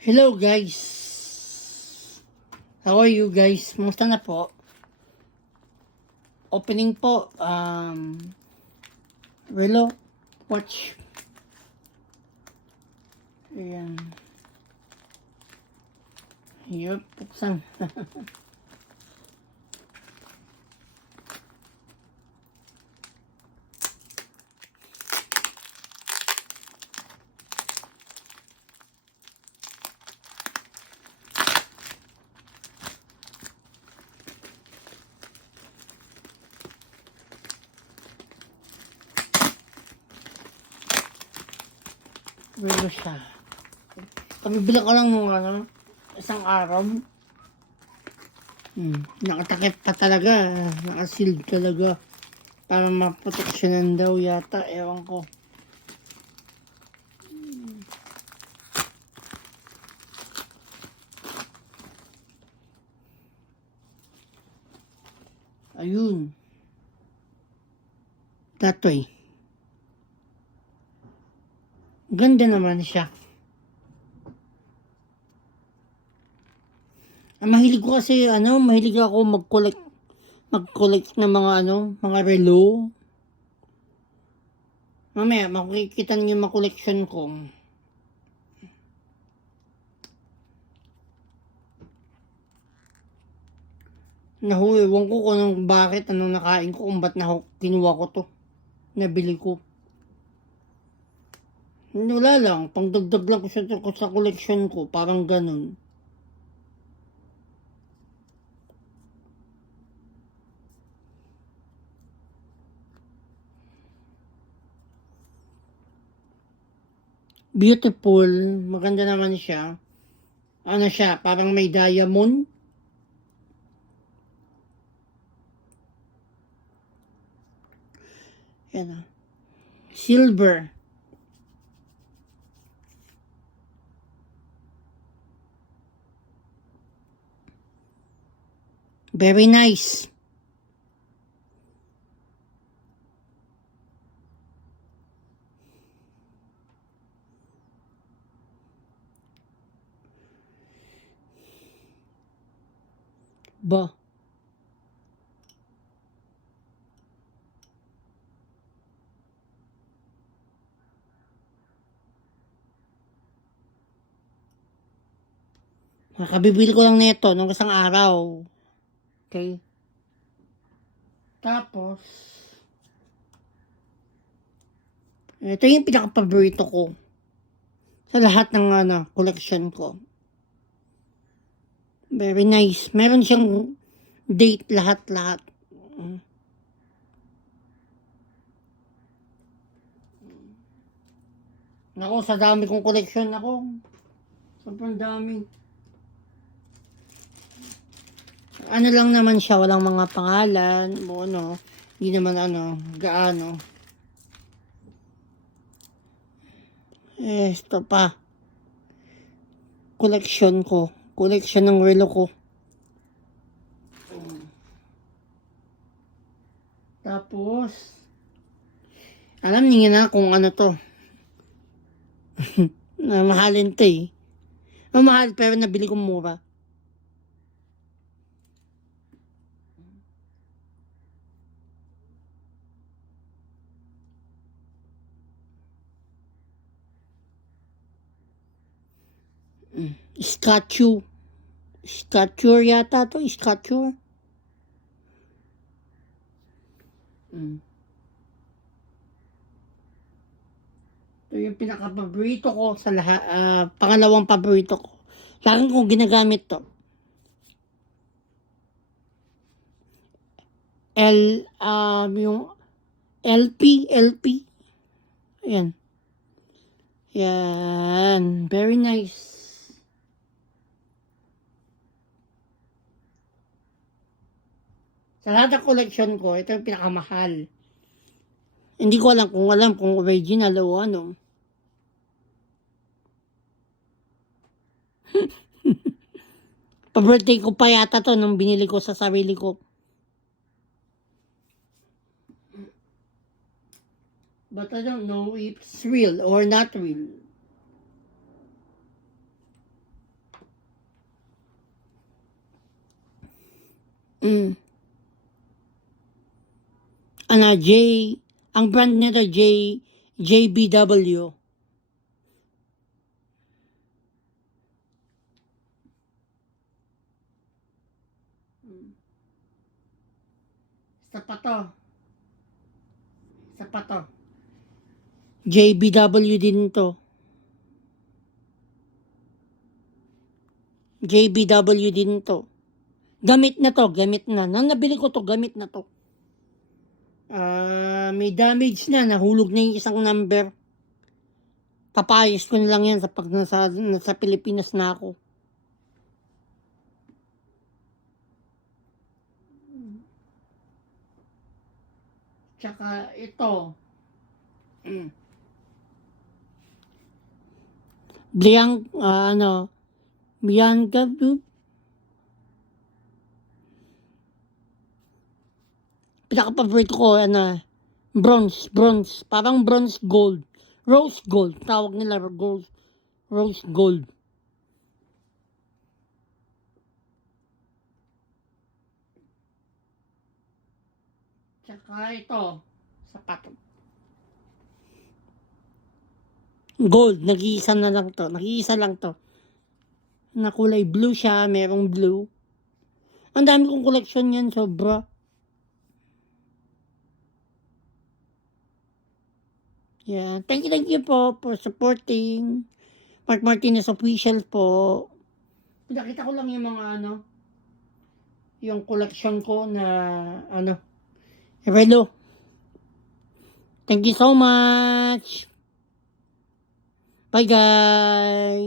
Hello guys! How are you guys? Musta na po? Opening po, Relo, watch. Ayan. Yup, buksan. Relo siya. Pabibila ko lang nung isang araw. Nakatakip pa talaga. Nakasealed talaga. Para maproteksyonan daw yata. Ewan ko. Ayun. That way. Ganda naman siya. Mahilig ko kasi, mahilig ako mag-collect ng mga relo. Mamaya, makikita niyo yung mga collection ko. Ewan ko kung bakit, anong nakain ko, kung ba't kinuha ko to. Nabili ko. Wala lang, pangdagdag lang ko sa collection ko, parang ganun. Beautiful, maganda naman siya. Ano siya, parang may diamond. Yan silver. Very nice. Ba? Makabibili ko lang nito nung isang araw. Okay? Tapos, ito yung pinaka-paborito ko sa lahat ng collection ko. Very nice. Meron siyang date lahat-lahat. Nako, sa dami kong collection ako. Sobrang dami. Ano lang naman siya, walang mga pangalan, hindi naman gaano. Ito pa. Collection ng relo ko. Tapos, alam niyo na kung ano to. Mahalin to eh. Mahal pero nabili ko mura. Statue yata to, statue. Ito yung pinaka-paborito ko sa lahat, pangalawang paborito ko. Lagi kong ginagamit to. Yung LP. Ayan. Yan. Very nice. Sa lahat ng collection ko, ito yung pinakamahal. Hindi ko alam kung original o ano. Pa-birthday ko pa yata to nung binili ko sa sarili ko. But I don't know if it's real or not real. Mm. Ano, ang brand nito, JBW. Isa pa to. Isa pa to. JBW din to. JBW din to. Gamit na to, gamit na. Nang nabili ko to, gamit na to. May damage na, nahulog na yung isang number. Papayos ko na lang yan sa pag nasa Pilipinas na ako. Tsaka ito. Bianca, pinaka-paborito ko, bronze, parang bronze gold, rose gold, tawag nila rose gold. Tsaka ito, sapato. Gold, nag-iisa lang to. Na kulay blue siya, merong blue. Ang dami kong collection yan, sobra. Yeah, thank you po for supporting Mark Martinez Official po. Pinakita ko lang yung mga yung collection ko na relo. Thank you so much. Bye guys.